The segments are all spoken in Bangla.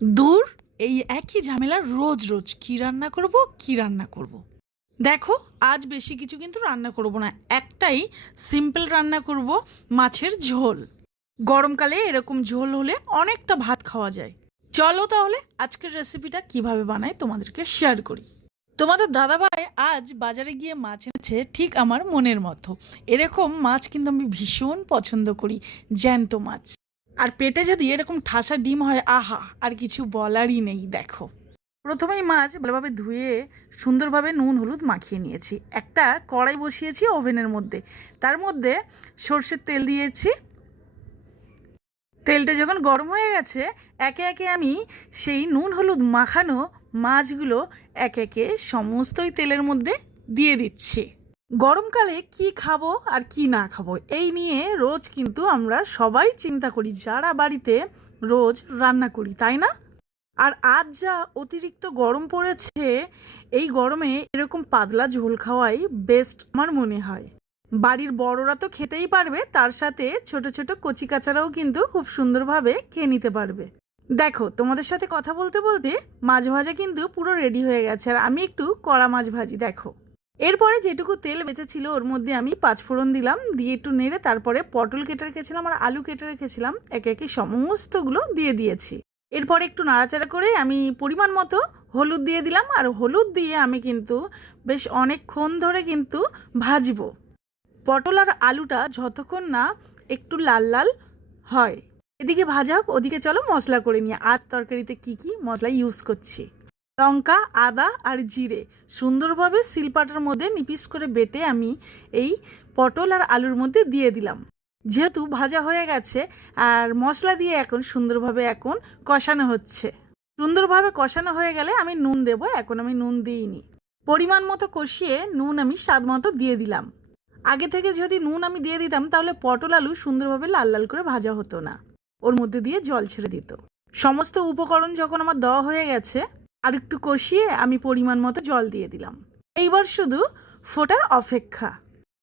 দূর, এই একই ঝামেলা রোজ রোজ কি রান্না করব। দেখো, আজ বেশি কিছু কিন্তু রান্না করব না, একটাই সিম্পল রান্না করব, মাছের ঝোল। গরমকালে এরকম ঝোল হলে অনেকটা ভাত খাওয়া যায়। চলো তাহলে আজকের রেসিপিটা কিভাবে বানাই তোমাদেরকে শেয়ার করি। তোমাদের দাদাভাই আজ বাজারে গিয়ে মাছ এনেছে, ঠিক আমার মনের মতো। এরকম মাছ কিন্তু আমি ভীষণ পছন্দ করি, জ্যান্ত মাছ। আর পেটে যদি এরকম ঠাসা ডিম হয়, আহা, আর কিছু বলারই নেই। দেখো, প্রথমেই মাছ ভালোভাবে ধুয়ে সুন্দরভাবে নুন হলুদ মাখিয়ে নিয়েছি। একটা কড়াই বসিয়েছি ওভেনের মধ্যে, তার মধ্যে সর্ষের তেল দিয়েছি। তেলটা যখন গরম হয়ে গেছে, একে একে আমি সেই নুন হলুদ মাখানো মাছগুলো একে একে সমস্তই তেলের মধ্যে দিয়ে দিচ্ছি। গরমকালে কি খাবো আর কি না খাবো, এই নিয়ে রোজ কিন্তু আমরা সবাই চিন্তা করি, যারা বাড়িতে রোজ রান্না করি, তাই না? আর আজ যা অতিরিক্ত গরম পড়েছে, এই গরমে এরকম পাতলা ঝোল খাওয়াই বেস্ট আমার মনে হয়। বাড়ির বড়রা তো খেতেই পারবে, তার সাথে ছোট ছোট কচি কাচারাও কিন্তু খুব সুন্দরভাবে খেয়ে নিতে পারবে। দেখো, তোমাদের সাথে কথা বলতে বলতে মাছ ভাজা কিন্তু পুরো রেডি হয়ে গেছে, আর আমি একটু কড়া মাছ ভাজি। দেখো, এরপরে যেটুকু তেল বেঁচেছিল ওর মধ্যে আমি পাঁচফোড়ন দিলাম, দিয়ে একটু নেড়ে তারপরে পটল কেটে রেখেছিলাম আর আলু কেটে রেখেছিলাম, একে একে সমস্তগুলো দিয়ে দিয়েছি। এরপরে একটু নাড়াচাড়া করে আমি পরিমাণ মতো হলুদ দিয়ে দিলাম, আর হলুদ দিয়ে আমি কিন্তু বেশ অনেকক্ষণ ধরে কিন্তু ভাজবো। পটল আর আলুটা যতক্ষণ না একটু লাল লাল হয়, এদিকে ভাজা হোক, ওদিকে চলো মশলা করে নিয়ে আজ তরকারিতে কি কি মশলা ইউজ করছি। লঙ্কা, আদা আর জিরে সুন্দরভাবে শিলপাটার মধ্যে নিপিস করে বেটে আমি এই পটল আর আলুর মধ্যে দিয়ে দিলাম। যেহেতু ভাজা হয়ে গেছে আর মশলা দিয়ে এখন সুন্দরভাবে এখন কষানো হচ্ছে। সুন্দরভাবে কষানো হয়ে গেলে আমি নুন দেব, এখন আমি নুন দিইনি। পরিমাণ মতো কষিয়ে নুন আমি স্বাদ মতো দিয়ে দিলাম। আগে থেকে যদি নুন আমি দিয়ে দিতাম তাহলে পটল আলু সুন্দরভাবে লাল লাল করে ভাজা হতো না, ওর মধ্যে দিয়ে জল ছেড়ে দিত। সমস্ত উপকরণ যখন আমার দেওয়া হয়ে গেছে, আর একটু কষিয়ে আমি পরিমাণ মতো জল দিয়ে দিলাম। এইবার শুধু ফোটার অপেক্ষা।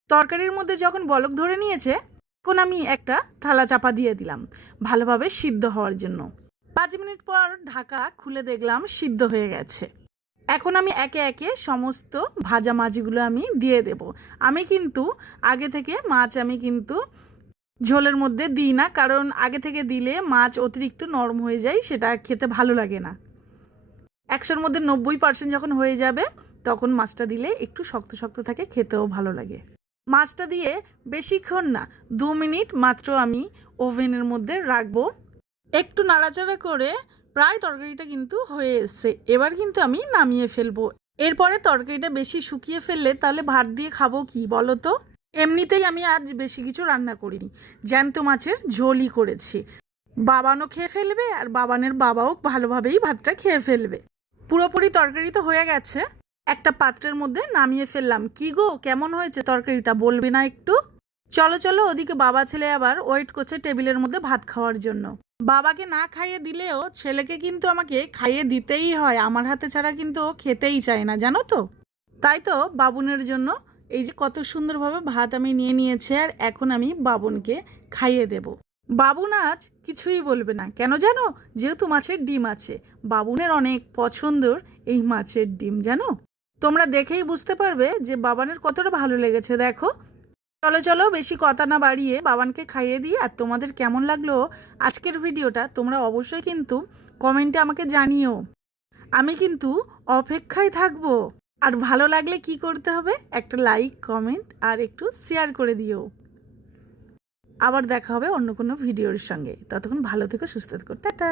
তরকারির মধ্যে যখন বলক ধরে নিয়েছে, এখন আমি একটা থালা চাপা দিয়ে দিলাম ভালোভাবে সিদ্ধ হওয়ার জন্য। 5 মিনিট পর ঢাকা খুলে দেখলাম সিদ্ধ হয়ে গেছে। এখন আমি একে একে সমস্ত ভাজা মাছগুলো আমি দিয়ে দেব। আমি কিন্তু আগে থেকে মাছ আমি কিন্তু ঝোলের মধ্যে দিই না, কারণ আগে থেকে দিলে মাছ অতিরিক্ত নরম হয়ে যায়, সেটা খেতে ভালো লাগে না। 100-র মধ্যে 90% যখন হয়ে যাবে, তখন মাছটা দিলে একটু শক্ত শক্ত থাকে, খেতেও ভালো লাগে। মাছটা দিয়ে বেশিক্ষণ না, 2 মিনিট মাত্র আমি ওভেনের মধ্যে রাখবো। একটু নাড়াচাড়া করে প্রায় তরকারিটা কিন্তু হয়ে এসছে। এবার কিন্তু আমি নামিয়ে ফেলবো। এরপরে তরকারিটা বেশি শুকিয়ে ফেললে তাহলে ভাত দিয়ে খাবো কি বলো তো? এমনিতেই আমি আজ বেশি কিছু রান্না করিনি, জ্যান্ত মাছের ঝোলই করেছি। বাবানও খেয়ে ফেলবে আর বাবানের বাবাও ভালোভাবেই ভাতটা খেয়ে ফেলবে। পুরোপুরি তরকারি তো হয়ে গেছে, একটা পাত্রের মধ্যে নামিয়ে ফেললাম। কি গো, কেমন হয়েছে তরকারিটা, বলবে না একটু? চলো চলো, ওদিকে বাবা ছেলে আবার ওয়েট করছে টেবিলের মধ্যে ভাত খাওয়ার জন্য। বাবাকে না খাইয়ে দিলেও ছেলেকে কিন্তু আমাকে খাইয়ে দিতেই হয়, আমার হাতে ছাড়া কিন্তু ও খেতেই চায় না, জানো তো। তাই তো বাবুনের জন্য এই যে কত সুন্দরভাবে ভাত আমি নিয়ে নিয়েছি, আর এখন আমি বাবুনকে খাইয়ে দেব। বাবুন আজ কিছুই বলবে না, কেন জানো? যেহেতু মাছের ডিম আছে, বাবুনের অনেক পছন্দর এই মাছের ডিম, জানো। তোমরা দেখেই বুঝতে পারবে যে বাবানের কতটা ভালো লেগেছে। দেখো, চলো চলো, বেশি কথা না বাড়িয়ে বাবানকে খাইয়ে দিই। আর তোমাদের কেমন লাগলো আজকের ভিডিওটা তোমরা অবশ্যই কিন্তু কমেন্টে আমাকে জানিও, আমি কিন্তু অপেক্ষায় থাকবো। আর ভালো লাগলে কি করতে হবে, একটা লাইক কমেন্ট আর একটু শেয়ার করে দিও। আবার দেখা হবে অন্য কোনো ভিডিওর সঙ্গে, ততক্ষণ ভালো থেকো, সুস্থ থেকো, টাটা।